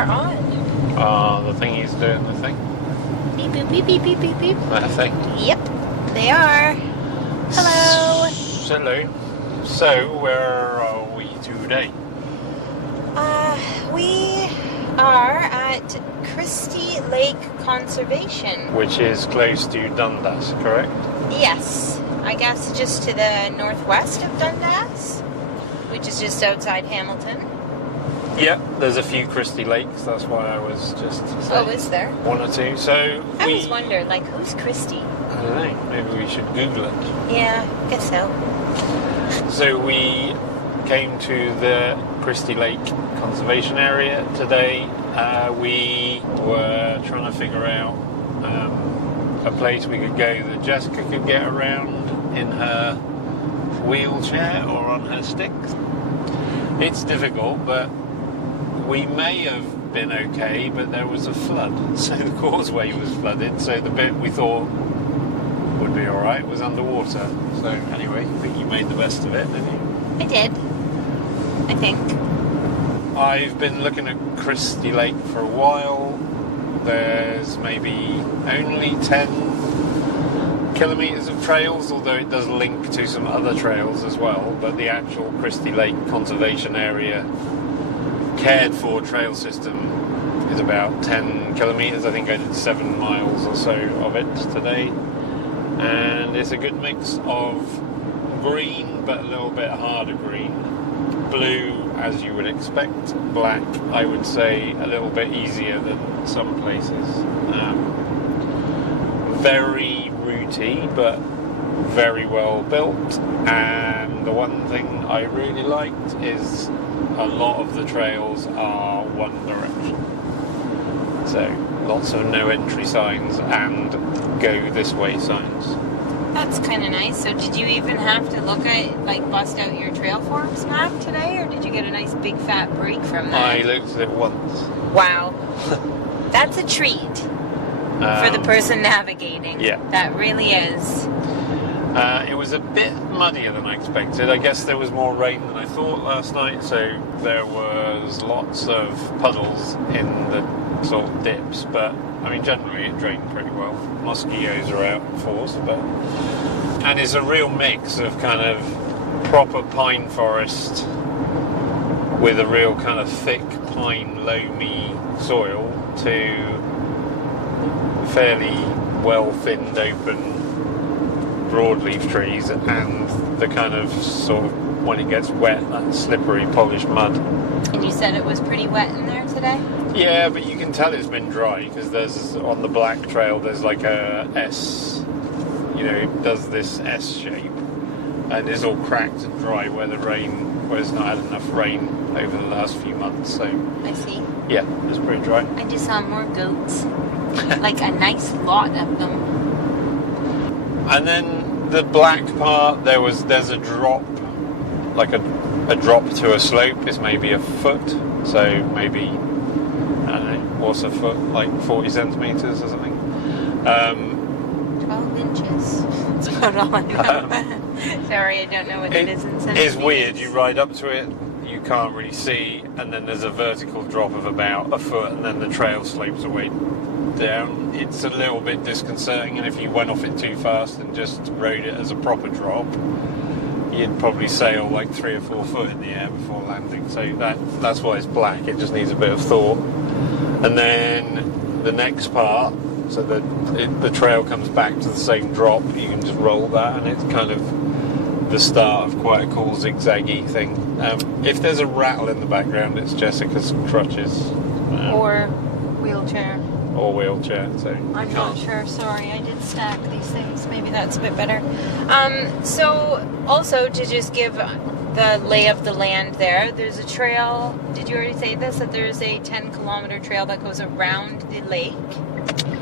are on. The thingy's doing the thing. Beep, boop, beep, beep, beep, beep, beep. That thing. Yep, they are. Hello. Hello. So, where are we today? We are at Christie Lake Conservation. Which is close to Dundas, correct? Yes, I guess just to the northwest of Dundas, which is just outside Hamilton. Yeah, there's a few Christie Lakes, that's why I was just saying. Oh, is there? One or two, so I always wondered, like, who's Christie? I don't know, maybe we should Google it. Yeah, I guess so. So we came to the Christie Lake Conservation Area today. We were trying to figure out a place we could go that Jessica could get around in her wheelchair or on her sticks. It's difficult, but we may have been okay, but there was a flood, so the causeway was flooded, so the bit we thought would be alright was underwater. So anyway, I think you made the best of it, didn't you? I did. I think. I've been looking at Christie Lake for a while. There's maybe only 10 kilometres of trails, although it does link to some other trails as well, but the actual Christie Lake Conservation Area cared for trail system is about 10 kilometres. I think I did 7 miles or so of it today, and it's a good mix of green but a little bit harder green, blue as you would expect, black I would say a little bit easier than some places, very rooty but very well built, and the one thing I really liked is a lot of the trails are one direction, so lots of no entry signs and go this way signs. That's kind of nice. So did you even have to look at, like, bust out your trail forms map today, or did you get a nice big fat break from that? I looked at it once. Wow. That's a treat for the person navigating. Yeah. That really is. It was a bit muddier than I expected. I guess there was more rain than I thought last night, so there was lots of puddles in the sort of dips, but I mean generally it drained pretty well. Mosquitoes are out in force, and it's a real mix of kind of proper pine forest with a real kind of thick pine loamy soil to fairly well thinned open broadleaf trees, and the kind of sort of, when it gets wet, that slippery polished mud. And you said it was pretty wet in there today? Yeah, but you can tell it's been dry, because there's, on the black trail, there's like a S, you know, it does this S shape, and it's all cracked and dry where it's not had enough rain over the last few months, so... I see. Yeah, it's pretty dry. I just saw more goats. Like a nice lot of them. And then the black part, there's a drop, like a drop to a slope is maybe a foot, so maybe, I don't know, what's a foot, like 40 centimetres or something. 12 inches. That's about all I know. Sorry, I don't know what it is in centimetres. It's weird, you ride up to it, you can't really see, and then there's a vertical drop of about a foot, and then the trail slopes away down. It's a little bit disconcerting, and if you went off it too fast and just rode it as a proper drop, you'd probably sail like 3 or 4 foot in the air before landing, so that's why it's black. It just needs a bit of thought. And then the next part, so the trail comes back to the same drop, you can just roll that, and it's kind of the start of quite a cool zigzaggy thing. If there's a rattle in the background, it's Jessica's crutches. Or wheelchair. Or wheelchair, so I'm not sure, sorry, I did stack these things, maybe that's a bit better. So, also to just give the lay of the land there's a trail, did you already say this, that there's a 10-kilometer trail that goes around the lake?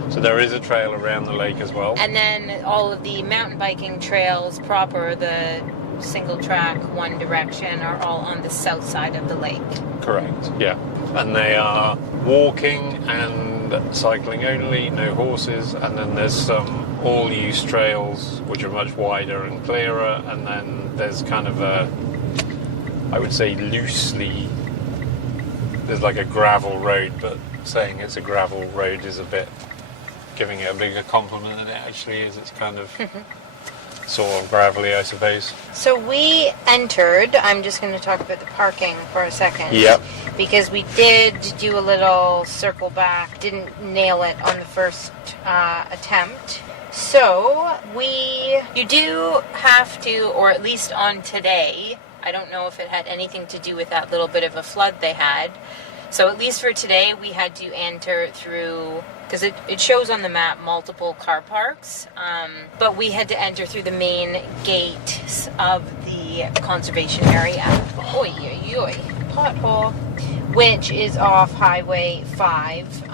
So there is a trail around the lake as well. And then all of the mountain biking trails proper, the single track, one direction, are all on the south side of the lake. Correct, yeah. And they are walking and cycling only, no horses, and then there's some all-use trails which are much wider and clearer, and then there's kind of a, I would say loosely there's like a gravel road, but saying it's a gravel road is a bit giving it a bigger compliment than it actually is. It's kind of sort of gravelly, I suppose. So we entered, I'm just going to talk about the parking for a second. Yep. Because we did do a little circle back, didn't nail it on the first attempt. So you do have to, or at least on today, I don't know if it had anything to do with that little bit of a flood they had. So at least for today, we had to enter through, because it shows on the map multiple car parks, but we had to enter through the main gate of the conservation area. Oy, oy, oy. Pothole. Which is off Highway 5.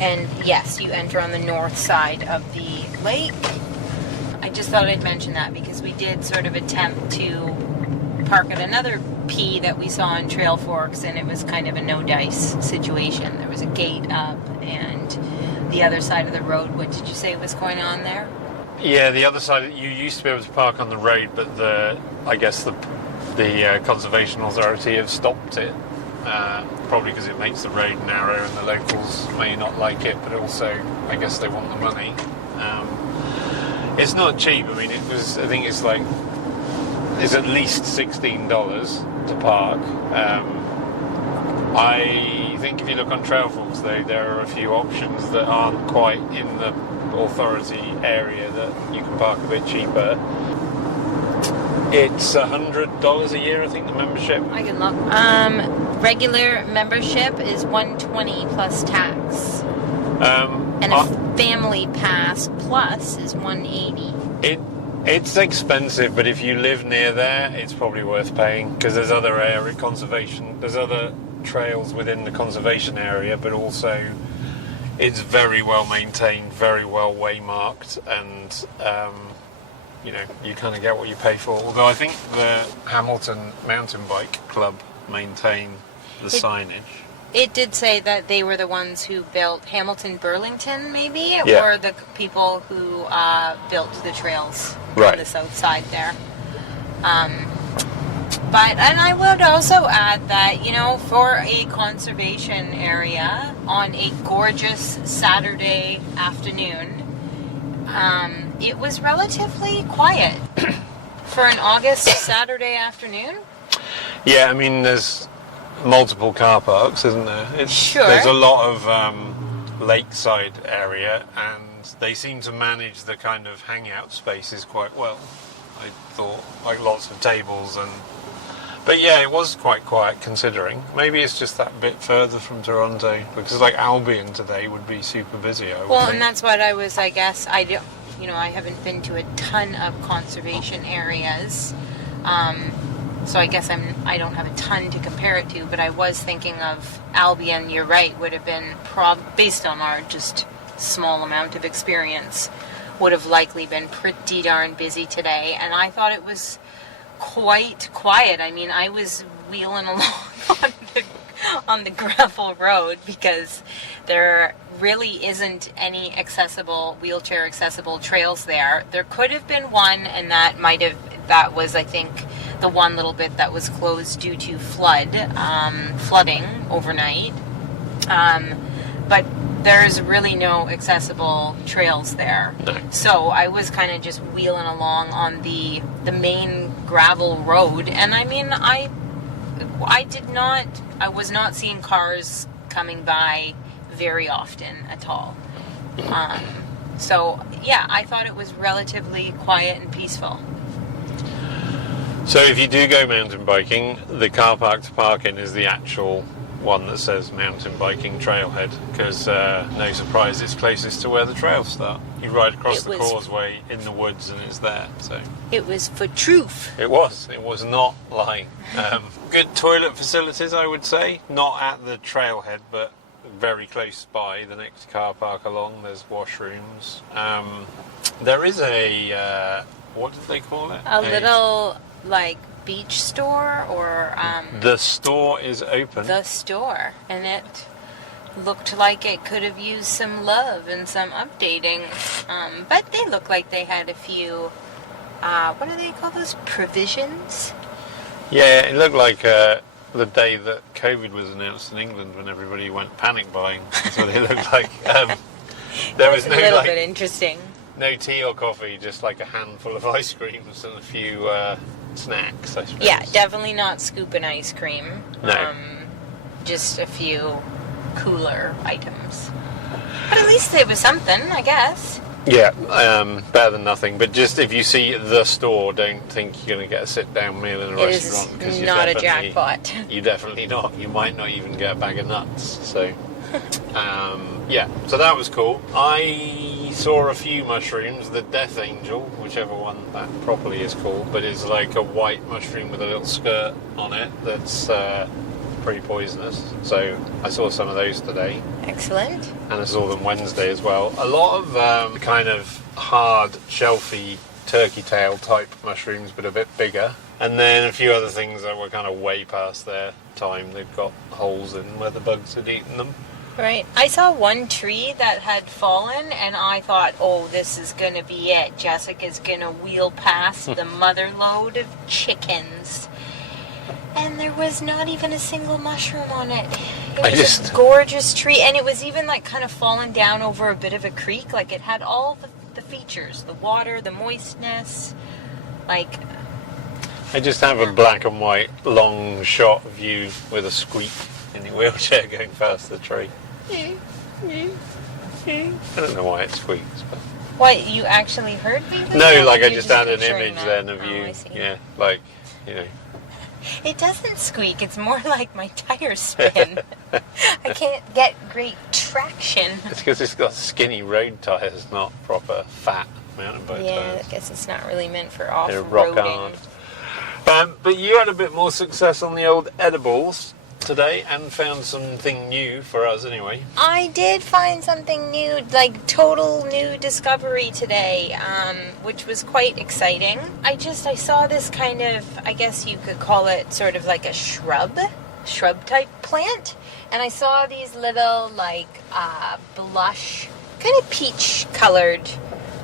And yes, you enter on the north side of the lake. I just thought I'd mention that because we did sort of attempt to park at another P that we saw in Trail Forks, and it was kind of a no dice situation. There was a gate up, and the other side of the road. What did you say was going on there? Yeah, the other side. You used to be able to park on the road, but I guess the Conservation Authority have stopped it. Probably because it makes the road narrow, and the locals may not like it, but also I guess they want the money. It's not cheap. I mean, I think it's at least $16 to park. I think if you look on Trailforks, though, there are a few options that aren't quite in the authority area that you can park a bit cheaper. It's $100 a year, I think, the membership. I can look. Regular membership is $120 plus tax. And a family pass plus is $180. It's expensive, but if you live near there, it's probably worth paying, because there's other there's other trails within the conservation area, but also it's very well maintained, very well waymarked, and you kind of get what you pay for. Although I think the Hamilton Mountain Bike Club maintain the signage. It did say that they were the ones who built Hamilton Burlington, maybe, Yeah. or the people who built the trails Right. on the south side there. And I would also add that, for a conservation area on a gorgeous Saturday afternoon, it was relatively quiet for an August Saturday afternoon. Yeah, I mean, there's multiple car parks, isn't there? Sure. There's a lot of lakeside area, and they seem to manage the kind of hangout spaces quite well. I thought, like lots of tables but yeah, it was quite quiet considering. Maybe it's just that bit further from Toronto, because like Albion today would be super busy. I would think. And that's what I was, I guess, I haven't been to a ton of conservation areas. So I guess I don't have a ton to compare it to, but I was thinking of Albion, you're right, would have been, based on our just small amount of experience, would have likely been pretty darn busy today. And I thought it was quite quiet. I mean, I was wheeling along on the gravel road because there really isn't any wheelchair accessible trails there. There could have been one, and that was, I think, the one little bit that was closed due to flooding overnight. But there's really no accessible trails there. No. So I was kind of just wheeling along on the main gravel road, and I mean, I was not seeing cars coming by very often at all. So yeah, I thought it was relatively quiet and peaceful. So if you do go mountain biking, the car park to park in is the actual one that says mountain biking trailhead, because no surprise, it's closest to where the trails start. You ride across the causeway in the woods and it's there. So it was for truth. It was not lying. Good toilet facilities, I would say, not at the trailhead, but very close by. The next car park along, there's washrooms. There is a what did they call it? A little beach store, or the store is open. The store, and it looked like it could have used some love and some updating, but they looked like they had a few what do they call those, provisions? Yeah, it looked like the day that COVID was announced in England, when everybody went panic buying. That's what it looked like. There was a no little bit interesting. no tea or coffee, just like a handful of ice creams and a few snacks, I suppose. Yeah, definitely not scooping ice cream. No. Just a few cooler items. But at least it was something, I guess. Yeah, better than nothing. But just if you see the store, don't think you're going to get a sit-down meal in a restaurant. It because is not a jackpot. You're definitely not. You might not even get a bag of nuts. So, yeah, so that was cool. I saw a few mushrooms, the Death Angel, whichever one that properly is called, but it's like a white mushroom with a little skirt on it that's pretty poisonous. So I saw some of those today. Excellent. And I saw them Wednesday as well. A lot of kind of hard, shelfy turkey tail type mushrooms, but a bit bigger. And then a few other things that were kind of way past their time. They've got holes in where the bugs had eaten them. Right. I saw one tree that had fallen, and I thought, oh, this is going to be it. Jessica's going to wheel past the mother load of chickens. And there was not even a single mushroom on it. It was a gorgeous tree, and it was even like kind of fallen down over a bit of a creek. Like it had all the features, the water, the moistness. Like, I just have a black and white long shot of you with a squeak in your wheelchair going past the tree. I don't know why it squeaks, but... What, you actually heard me? No, like I just had an image that? then of you. I see. Yeah, like, you know. It doesn't squeak, it's more like my tires spin. I can't get great traction. It's because it's got skinny road tyres, not proper fat mountain bike Yeah, tyres. I guess it's not really meant for They're rock off-roading. hard. But you had a bit more success on the old edibles today and found something new for us anyway. I did find something new, like total new discovery today, which was quite exciting. I saw this kind of, I guess you could call it sort of like a shrub type plant. And I saw these little like blush, kind of peach colored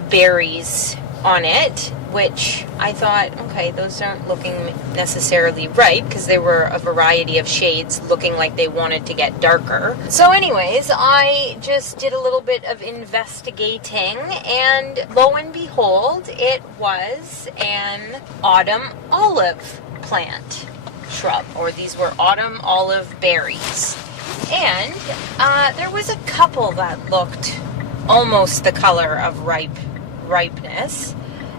berries on it, which I thought, okay, those aren't looking necessarily ripe because they were a variety of shades looking like they wanted to get darker. So anyways, I just did a little bit of investigating, and lo and behold, it was an autumn olive plant shrub, or these were autumn olive berries. And there was a couple that looked almost the color of ripeness,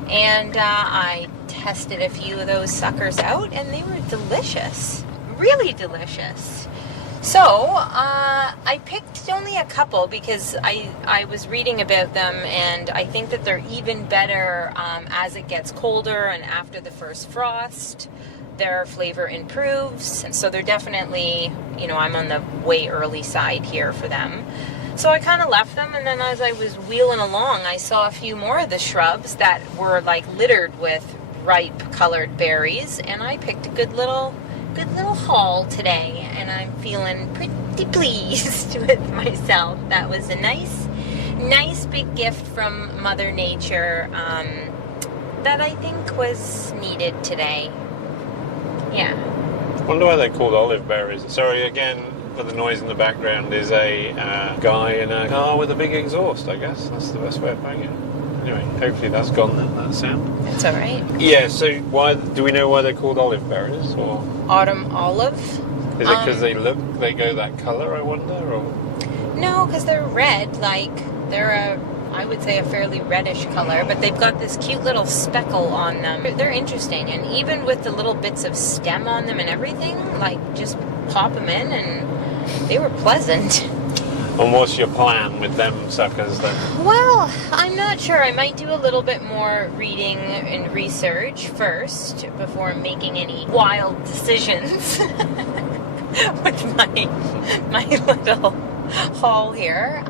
and I tested a few of those suckers out, and they were delicious, really delicious. So I picked only a couple because I was reading about them, and I think that they're even better as it gets colder and after the first frost. Their flavor improves, and so they're definitely, I'm on the way early side here for them. So I kind of left them, and then as I was wheeling along, I saw a few more of the shrubs that were like littered with ripe colored berries, and I picked a good little haul today, and I'm feeling pretty pleased with myself. That was a nice big gift from Mother Nature that I think was needed today. Yeah. Wonder why they're called olive berries. Sorry again for the noise in the background. Is a guy in a car with a big exhaust, I guess. That's the best way of putting it. Anyway, hopefully that's gone then, that sound. That's all right. Yeah, so why do we know why they're called olive berries? Or Autumn olive? is it because they go that colour, I wonder? Or No, because they're red. Like, they're I would say a fairly reddish color, but they've got this cute little speckle on them. They're interesting, and even with the little bits of stem on them and everything, like, just pop them in, and they were pleasant. And what's your plan with them suckers then? Well, I'm not sure. I might do a little bit more reading and research first before making any wild decisions with my little haul here.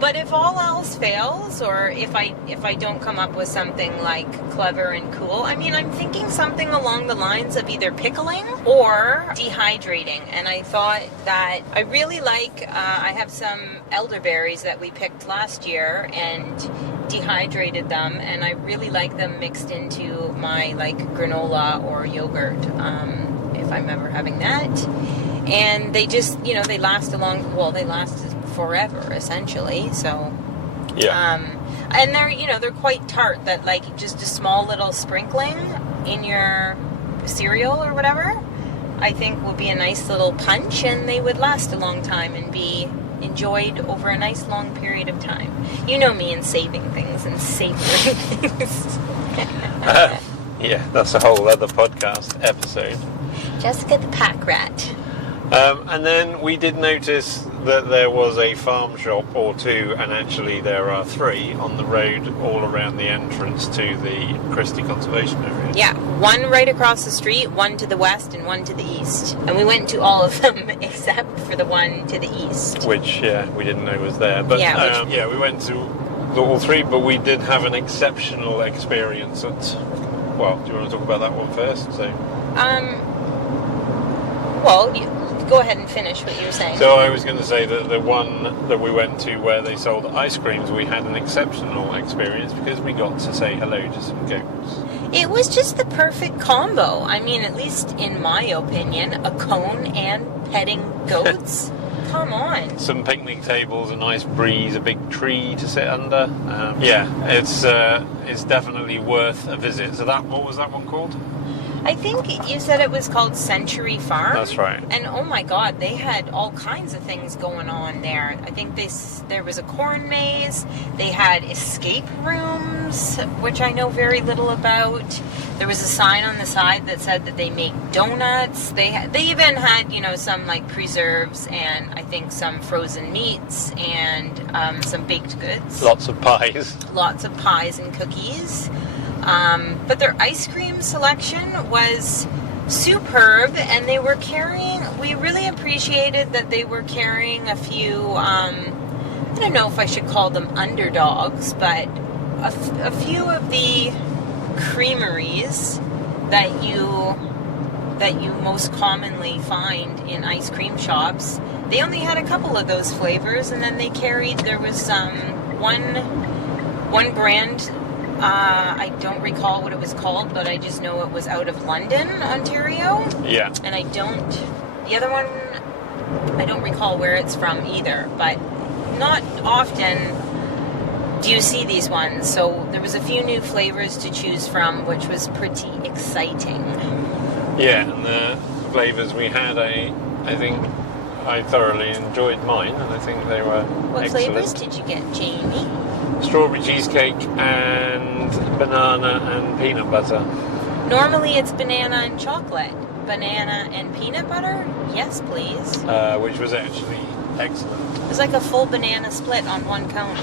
But if all else fails, or if I don't come up with something like clever and cool, I mean, I'm thinking something along the lines of either pickling or dehydrating. And I thought that I really like, I have some elderberries that we picked last year and dehydrated them, and I really like them mixed into my like granola or yogurt. if I remember having that. And they just, they last they last forever, essentially, so... Yeah. And they're quite tart, that, like, just a small little sprinkling in your cereal or whatever, I think would be a nice little punch, and they would last a long time and be enjoyed over a nice long period of time. You know me and saving things and savoring things. Yeah, that's a whole other podcast episode. Jessica the pack rat. And then we did notice that there was a farm shop or two, and actually there are 3 on the road all around the entrance to the Christie Conservation Area. Yeah, one right across the street, one to the west, and one to the east. And we went to all of them except for the one to the east. Which, we didn't know was there. But we went to all 3, but we did have an exceptional experience at... Well, do you want to talk about that one first? Go ahead and finish what you were saying. So I was going to say that the one that we went to where they sold ice creams, we had an exceptional experience because we got to say hello to some goats. It was just the perfect combo. I mean, at least in my opinion, a cone and petting goats. Come on. Some picnic tables, a nice breeze, a big tree to sit under. It's definitely worth a visit. So what was that one called? I think you said it was called Century Farm. That's right. And oh my God, they had all kinds of things going on there. I think there was a corn maze. They had escape rooms, which I know very little about. There was a sign on the side that said that they make donuts. They even had, some like preserves and I think some frozen meats and some baked goods. Lots of pies. Lots of pies and cookies. But their ice cream selection was superb, and we really appreciated that they were carrying a few, I don't know if I should call them underdogs, but a few of the creameries that you most commonly find in ice cream shops. They only had a couple of those flavors, and then there was one brand. I don't recall what it was called, but I just know it was out of London, Ontario. Yeah. And the other one, I don't recall where it's from either, but not often do you see these ones. So there was a few new flavors to choose from, which was pretty exciting. Yeah, and the flavors we had, I think I thoroughly enjoyed mine, and I think they were What excellent. flavors did you get, Jamie? Strawberry cheesecake and banana and peanut butter. Normally it's banana and chocolate. Banana and peanut butter? Yes, please. Which was actually excellent. It was like a full banana split on one cone.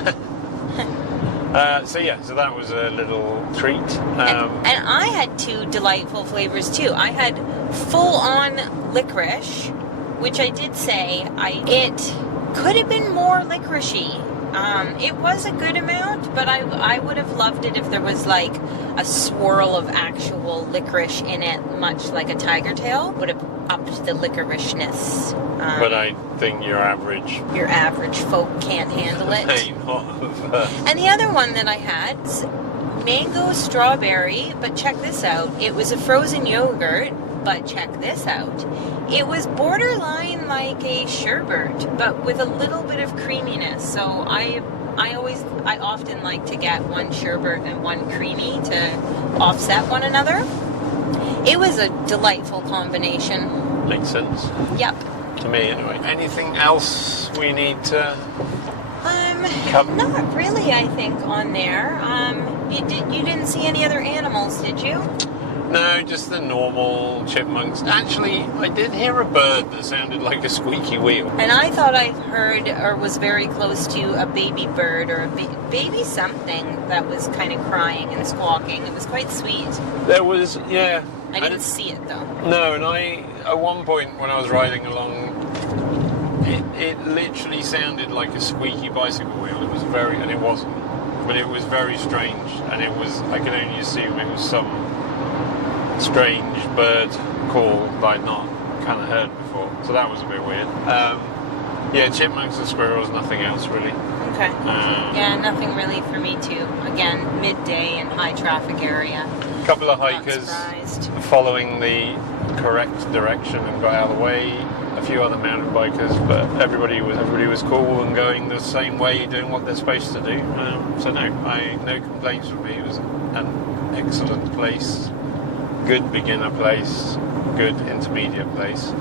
So that was a little treat. And I had 2 delightful flavors too. I had full-on licorice, which I did say it could have been more licoricey. It was a good amount, but I would have loved it if there was like a swirl of actual licorice in it, much like a tiger tail. Would have upped the licorishness. But I think your average folk can't handle it. may not have, And the other one that I had was mango strawberry, but check this out. It was a frozen yogurt, but check this out. It was borderline like a sherbet, but with a little bit of creaminess. So I often like to get one sherbet and one creamy to offset one another. It was a delightful combination. Makes sense. Yep. To me, anyway. Anything else we need to cover? Not really, I think, on there. You didn't see any other animals, did you? No, just the normal chipmunks. Actually, I did hear a bird that sounded like a squeaky wheel. And I thought I heard or was very close to a baby bird or a baby something that was kind of crying and squawking. It was quite sweet. There was, yeah. I didn't see it though. No, and at one point when I was riding along, it literally sounded like a squeaky bicycle wheel. It was and it wasn't, but it was very strange, and I can only assume it was some strange bird call that I'd not kind of heard before, so that was a bit weird. Chipmunks and squirrels, nothing else really. Okay. Nothing really for me too. Again, midday and high traffic area. A couple of hikers following the correct direction and got out of the way. A few other mountain bikers, but everybody was cool and going the same way, doing what they're supposed to do. So no complaints from me. It was an excellent place, good beginner place, good intermediate place.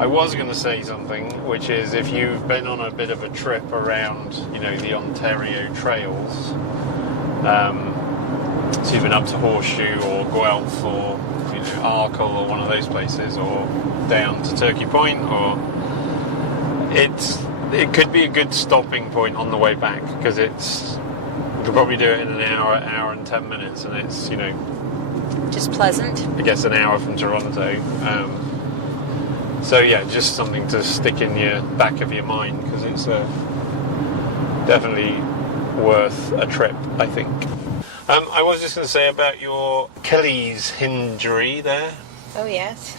I was going to say something, which is if you've been on a bit of a trip around, the Ontario trails, so you've been up to Horseshoe or Guelph or Arkle or one of those places, or down to Turkey Point, or it could be a good stopping point on the way back, because you could probably do it in an hour and 10 minutes, and it's just pleasant. I guess an hour from Toronto. So yeah, just something to stick in your back of your mind, because it's definitely worth a trip, I think. I was just going to say about your Achilles injury there. Oh, yes.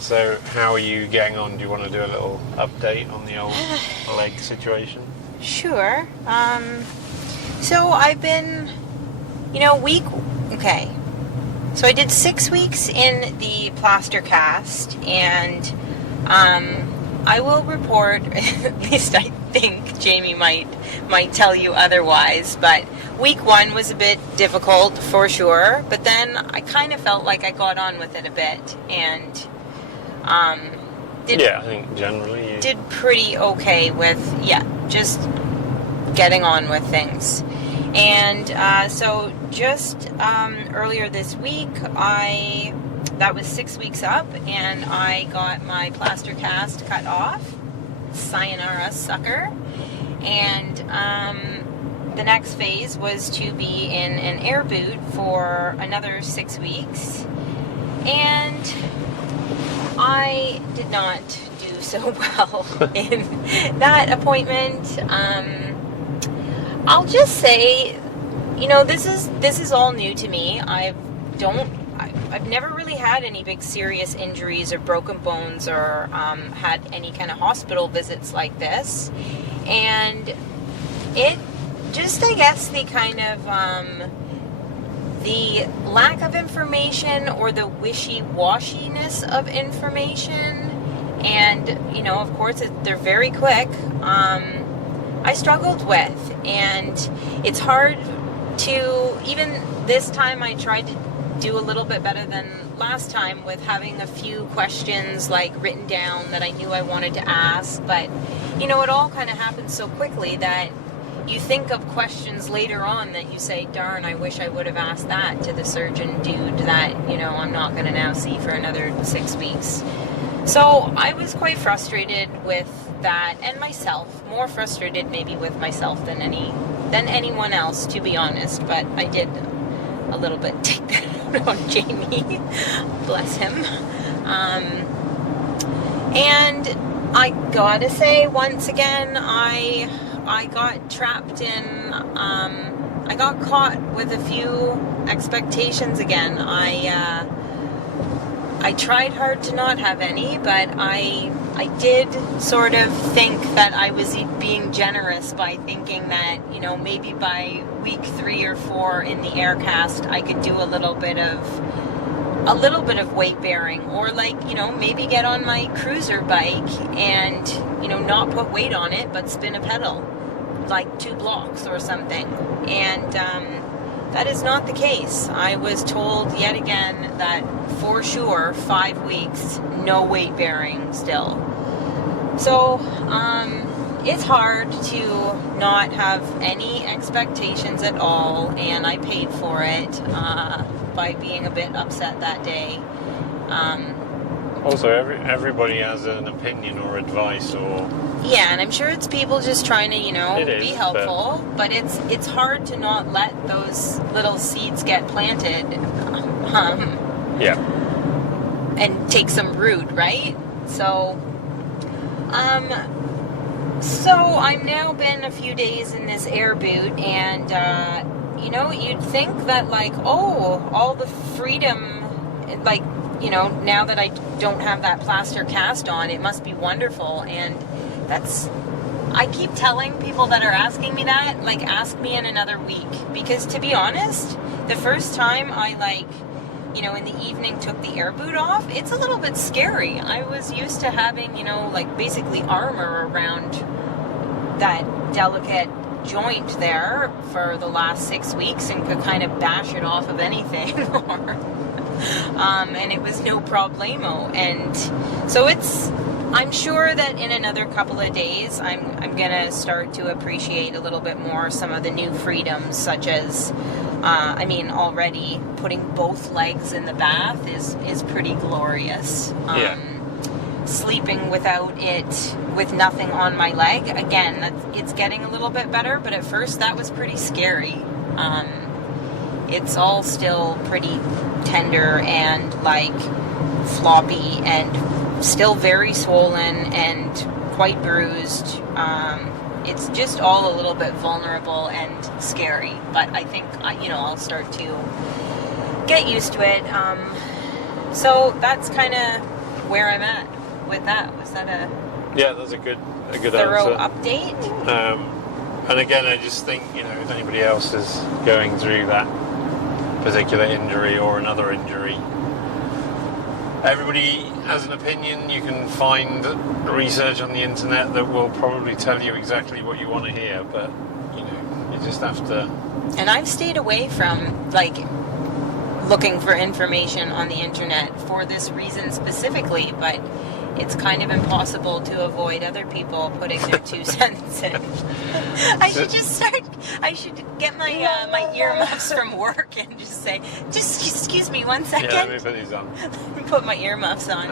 So how are you getting on? Do you want to do a little update on the old leg situation? Sure. So I've been, okay. So I did 6 weeks in the plaster cast, and I will report, at least I think Jamie might tell you otherwise, but week 1 was a bit difficult for sure, but then I kind of felt like I got on with it a bit, and I think generally did pretty okay with just getting on with things. And so just earlier this week, that was 6 weeks up, and I got my plaster cast cut off. Sayonara, sucker. And the next phase was to be in an air boot for another 6 weeks. And I did not do so well in that appointment. I'll just say, this is all new to me. I've never really had any big serious injuries or broken bones or had any kind of hospital visits like this. And it just, I guess, the kind of the lack of information or the wishy-washiness of information, and of course they're very quick, I struggled with, and it's hard to, even this time I tried to do a little bit better than last time with having a few questions written down that I knew I wanted to ask, but it all kind of happens so quickly that you think of questions later on that you say, darn, I wish I would have asked that to the surgeon dude that, I'm not going to now see for another 6 weeks. So I was quite frustrated with that, and myself, more frustrated maybe with myself than anyone else, to be honest, but I did a little bit take that out on Jamie, bless him. And I gotta say, once again, I got trapped in, I got caught with a few expectations again. I tried hard to not have any, but I did sort of think that I was being generous by thinking that, maybe by week 3 or 4 in the air cast, I could do a little bit of weight bearing, or maybe get on my cruiser bike and, not put weight on it, but spin a pedal, 2 blocks or something. And, that is not the case. I was told yet again that for sure 5 weeks, no weight bearing still. So, it's hard to not have any expectations at all, and I paid for it by being a bit upset that day. Also, everybody has an opinion or advice, or and I'm sure it's people just trying to, be helpful, but it's hard to not let those little seeds get planted, and take some root, right? So, so I'm now been a few days in this air boot, and you'd think that all the freedom, now that I don't have that plaster cast on, it must be wonderful. And I keep telling people that are asking me that, ask me in another week, because to be honest, the first time I you know, in the evening took the air boot off, it's a little bit scary. I was used to having, you know, like basically armor around that delicate joint there for the last 6 weeks and could kind of bash it off of anything. And it was no problemo. And so I'm sure that in another couple of days, I'm going to start to appreciate a little bit more some of the new freedoms, such as, already putting both legs in the bath is pretty glorious. Sleeping without it, with nothing on my leg, again, it's getting a little bit better, but at first that was pretty scary. It's all still pretty tender and like floppy and still very swollen and quite bruised. It's just all a little bit vulnerable and scary, but I think I'll start to get used to it. So that's kind of where I'm at with that. Was that that's a good thorough answer. Update? And again, I just think, if anybody else is going through that particular injury or another injury, everybody has an opinion. You can find research on the internet that will probably tell you exactly what you want to hear, but you just have to. And I've stayed away from looking for information on the internet for this reason specifically, but it's kind of impossible to avoid other people putting their 2 cents in. I should get my my earmuffs from work and just say, just excuse me 1 second. Yeah, let me put these on. Put my earmuffs on.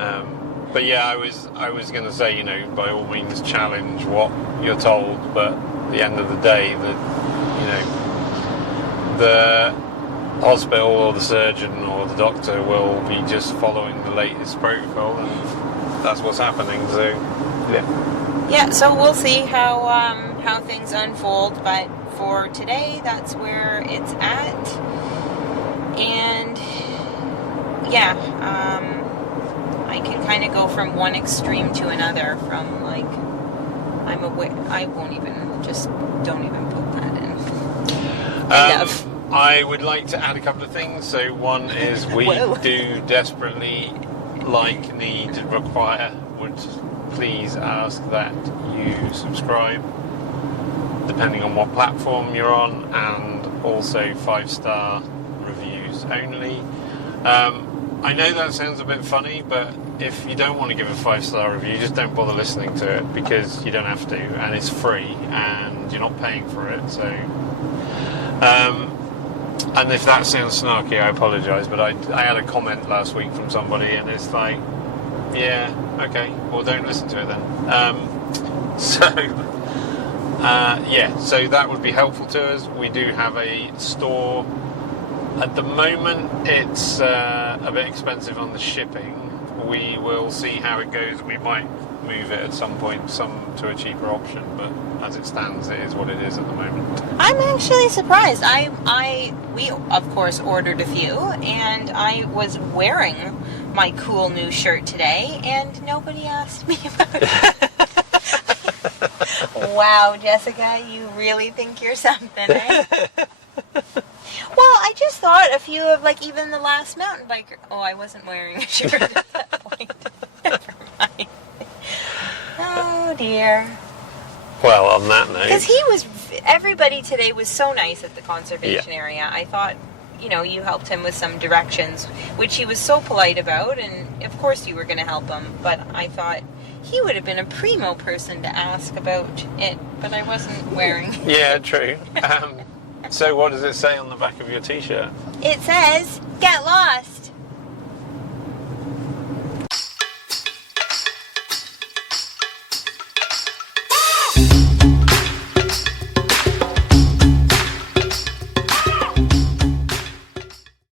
But yeah, I was going to say, by all means challenge what you're told, but at the end of the day, the hospital or the surgeon or the doctor will be just following the latest protocol, and that's what's happening. So yeah, so we'll see how things unfold, but for today that's where it's at. And I can kind of go from one extreme to another, from I'm aware, I won't even, don't even put that in. I would like to add a couple of things. So one is we do desperately need, require, would please ask that you subscribe, depending on what platform you're on, and also 5-star reviews only. I know that sounds a bit funny, but if you don't want to give a 5-star review, just don't bother listening to it, because you don't have to, and it's free, and you're not paying for it. So and if that sounds snarky, I apologise, but I had a comment last week from somebody, and it's like, yeah, okay, well, don't listen to it then. So that would be helpful to us. We do have a store. At the moment, it's a bit expensive on the shipping. We will see how it goes. We might move it at some point, to a cheaper option, but as it stands, it is what it is at the moment. I'm actually surprised. We of course ordered a few, and I was wearing my cool new shirt today, and nobody asked me about it. Wow, Jessica, you really think you're something, eh? Well, I just thought a few of even the last mountain biker. Oh, I wasn't wearing a shirt at that point. Never mind. Oh dear. Well, on that note, because everybody today was so nice at the conservation area. I thought, you helped him with some directions, which he was so polite about, and of course you were going to help him, but I thought he would have been a primo person to ask about it, but I wasn't wearing. Yeah, true. So what does it say on the back of your t-shirt? It says, "Get lost."